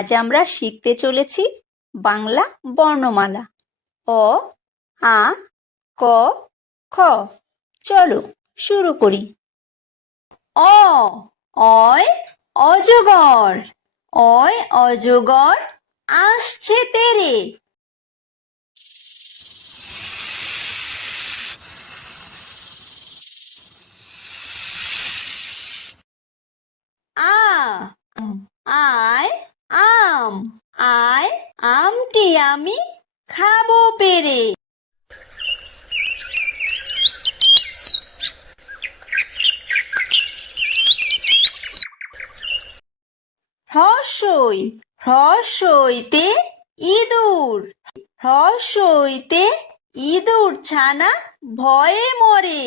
আজ আমরা শিখতে চলেছি বাংলা বর্ণমালা অ, আ, ক, খ। চলো শুরু করি। অ, অয় অজগর, অয় অজগর আসছে তেরে। আ, আয় আম, আয় আমটি আমি খাবো পেরে। হ্রস্বই, হ্রস্বইতে ইঁদুর, হ্রস্বইতে ইঁদুর ছানা ভয়ে মরে।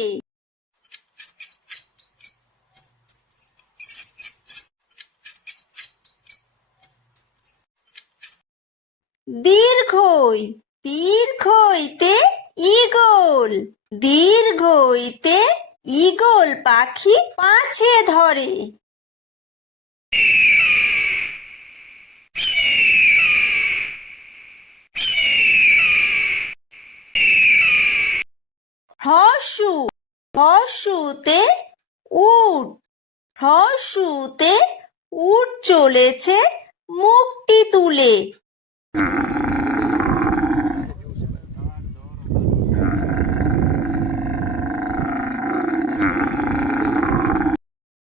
দীর্ঘই, দীর্ঘইতে ঈগল, দীর্ঘইতে ঈগল পাখি পাছে ধরে। হ্রস্বু, হ্রস্বুতে উট, হ্রস্বুতে উট চলেছে মুখটি তুলে।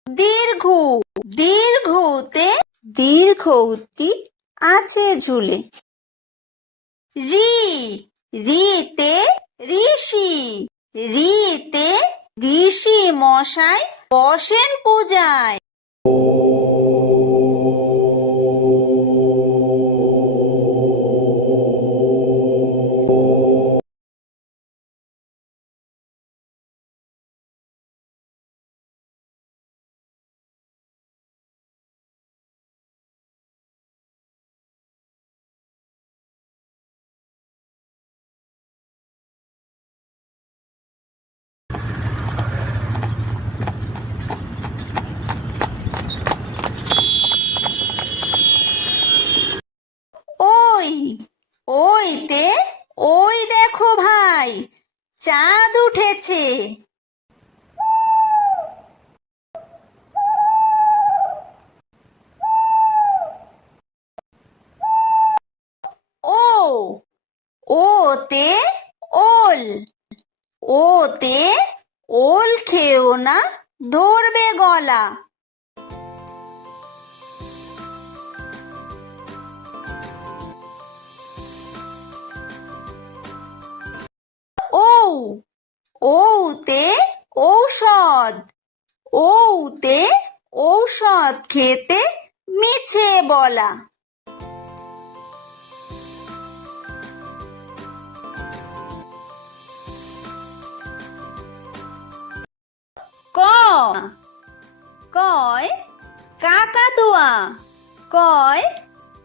দীর্ঘ, দীর্ঘতে দীর্ঘউতি আছে ঝুলে। রি, রিতে ঋষি, রিতে ঋষি মশাই বসেন পূজায়। ওই, ওইতে ওই দেখো ভাই চাঁদ উঠেছে। ও, ওতে ওল, ওতে ওল খেও না ধরবে গলা। ও, ওতে ঔষধ, ওতে ঔষধ খেতে মিছে বলা। ক, কয় কাকাতুয়া, কয়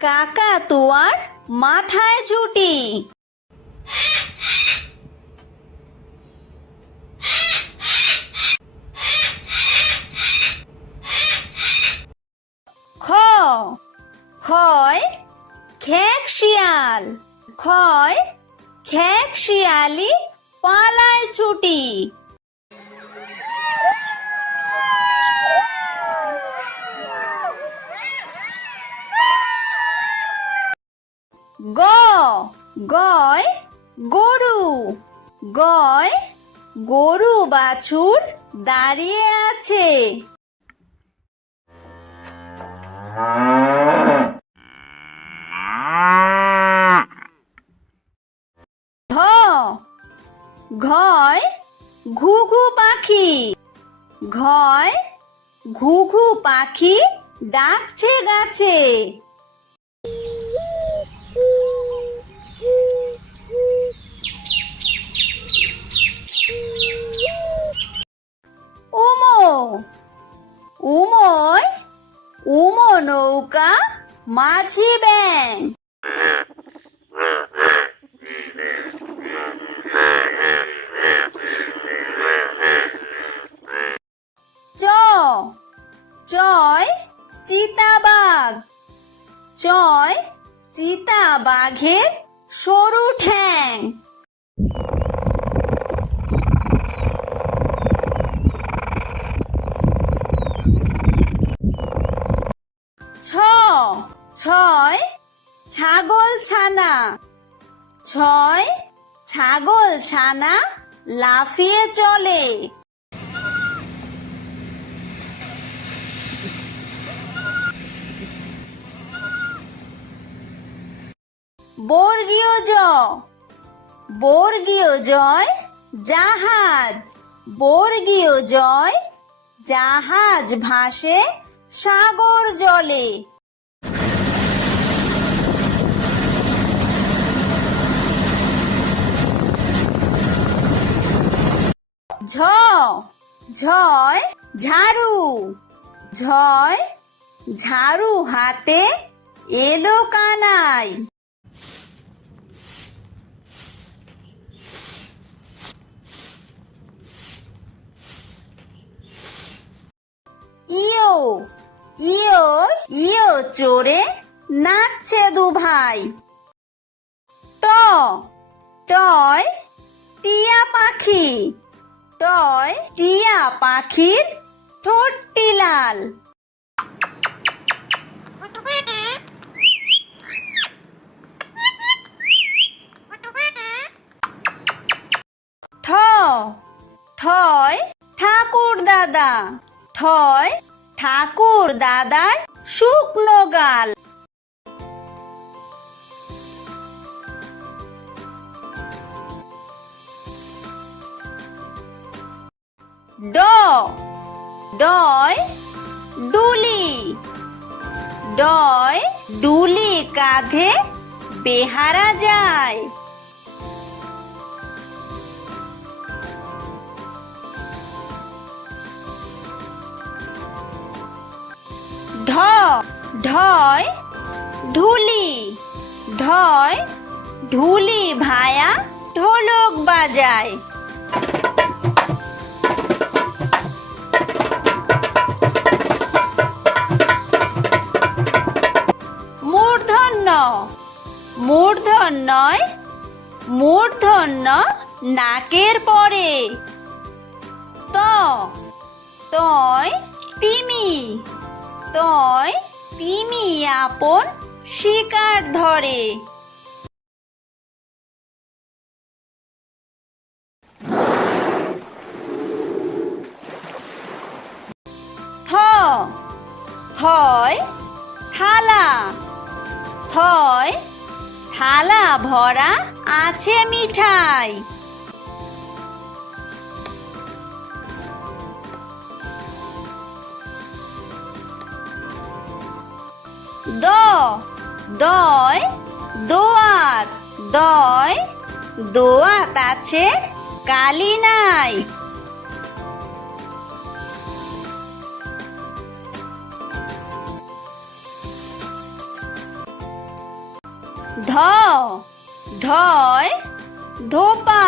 কাকাতুয়ার মাথায় ঝুঁটি। খ, খয় খেক শিয়াল, খয় খেক শিয়ালি পালায় ছুটি। গ, গয় গরু, গয় গরু বাছুর দাঁড়িয়ে আছে। ঘ, ঘয় ঘুঘু পাখি, ঘয় ঘুঘু পাখি ডাকছে গাছে। উমো, উময় উমো নৌকা মাঝি ব্যাং। চ, চয় চিতাবাঘ, চয় চিতা বাঘের সরু ঠ্যাং। ছ ছয় ছাগল ছানা। ছয় ছাগল ছানা লাফিয়ে চলে। বর্গীয় জ বর্গীয় জয় জাহাজ। বর্গীয় জয় জাহাজ ভাসে সাগর জলে। ঝ ঝয় ঝাড়ু। ঝয় ঝাড়ু হাতে এলো কানাই। ইয়ো ইয়ো ইয়ো চড়ে নাচছে দু ভাই। ট টয় টিয়া পাখি। টয় টিয়া পাখির ঠোঁটটি লাল। ঠ ঠয় ঠাকুর দাদা। ঠয় ঠাকুর দাদার শুকনো গাল। ড ডয় ডুলি। ডয় ডুলি কাঁধে বেহারা যায়। ঢ ঢয় ঢুলি। ঢয় ঢুলি ভায়া ঢোলক বাজায়। মূর্ধন্য মূর্ধন্যয় মূর্ধন্য নাকের পরে। ত তয় তিমি। তয় তিমি আপন শিকার ধরে। থ থয় থালা। থয় থালা ভরা আছে মিঠাই। দ দয় দোয়াত। দয় দোয়াত আছে কালি নাই। ধ ধয় ধোপা।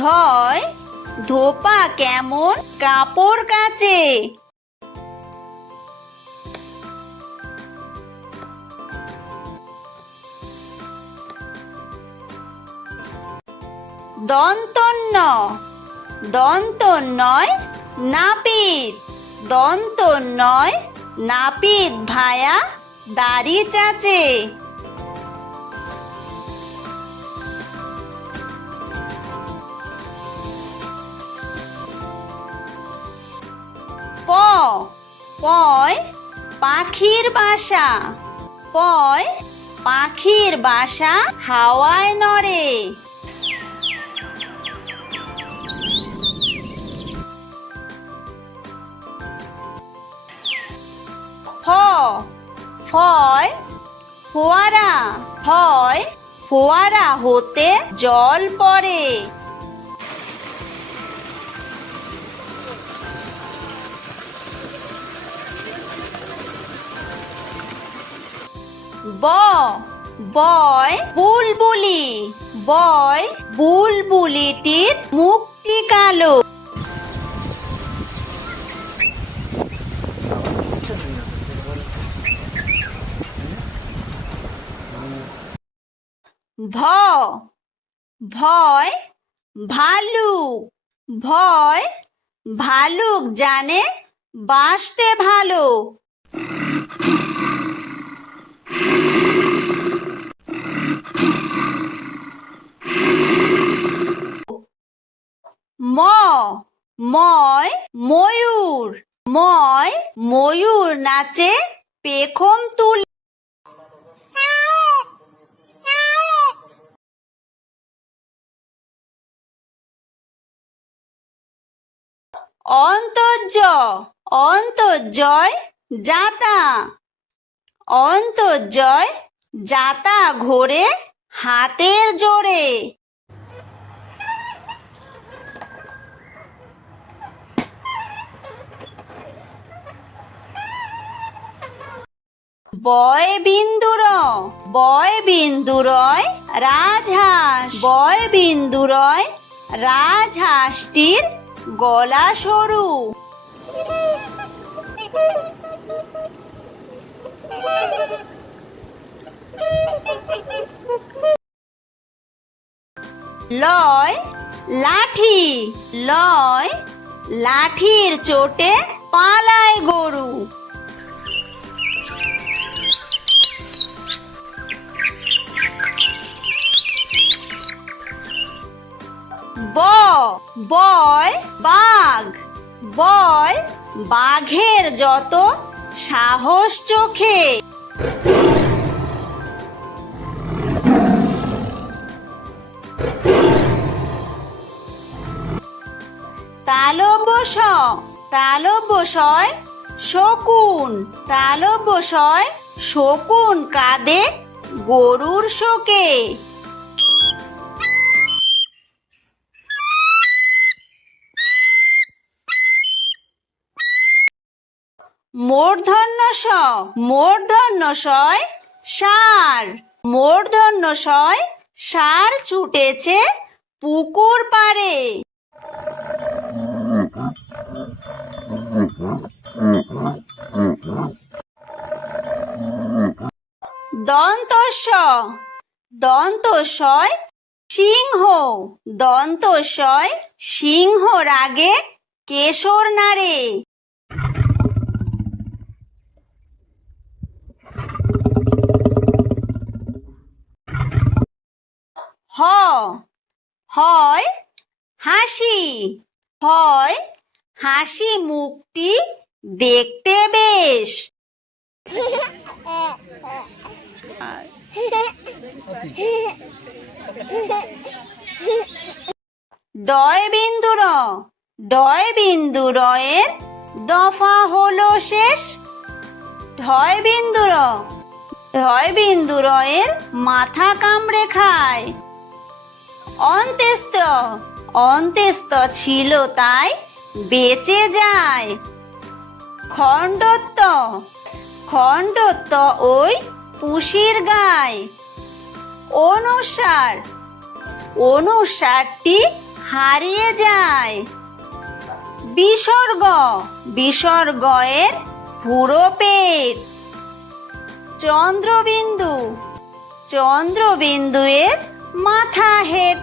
ধয় ধোপা কেমন কাপড় কাচে। দন্তন্য দন্তন্যয় নাপিত। দন্তন্যয় নাপিত ভায়া দাড়ি চাচে। প পয় পাখির বাসা। পয় পাখির বাসা হাওয়ায় নড়ে। ফ ফয় ফোয়ারা। ফয় ফোয়ারা হতে জল পড়ে। ব বয় বুলবুলি। বয় বুলবুলিটির মুখটি কালো। ভ ভয় ভালুক, ভয় ভালুক জানে বাসতে ভালো। ম ময় ময়ূর, ময় ময়ূর নাচে পেখম তুলে। অন্তর্য অন্তর্জয় যাতা, অন্তর্জয় যাতা ঘোরে হাতের জোরে। বয় বিন্দুর, বয় বিন্দুরয় রাজহাঁস, বয় বিন্দুরয় রাজহাঁসটির গলা সরু। লয় লাঠি, লয় লাঠির চোটে পালায় গরু। ব বয় বাঘ, বয় বাঘের যত সাহস চোখে। তালব্য স তালব্য সয় শকুন, তালব্য সয় শকুন কাঁদে গরুর শোকে। মূর্ধন্য ষ মূর্ধন্য শয় ষাঁড়, মূর্ধন্য শয় ষাঁড় ছুটেছে পুকুর পাড়ে। দন্তস্ব দন্তস্বয় সিংহ, দন্তস্বয় সিংহ রাগে কেশর নাড়ে। হ হয় হাসি, হয় হাসি মুখটি দেখতে বেশ। ডয় বিন্দুর, ডয় বিন্দুরয়ের দফা হলো শেষ। ঢয় বিন্দুর, ঢয় বিন্দুরয়ের মাথা কামড়ে খায়। অন্ত্যেস্ত, অন্ত্যেস্ত ছিল তাই বেঁচে যায়। খণ্ডত্ব, খণ্ডত্ব ওই পুষির গায়। অনুসার, অনুসারটি হারিয়ে যায়। বিসর্গ, বিসর্গয়ের পুরো পেট। চন্দ্রবিন্দু, চন্দ্রবিন্দুয়ের মাথা হেঁট।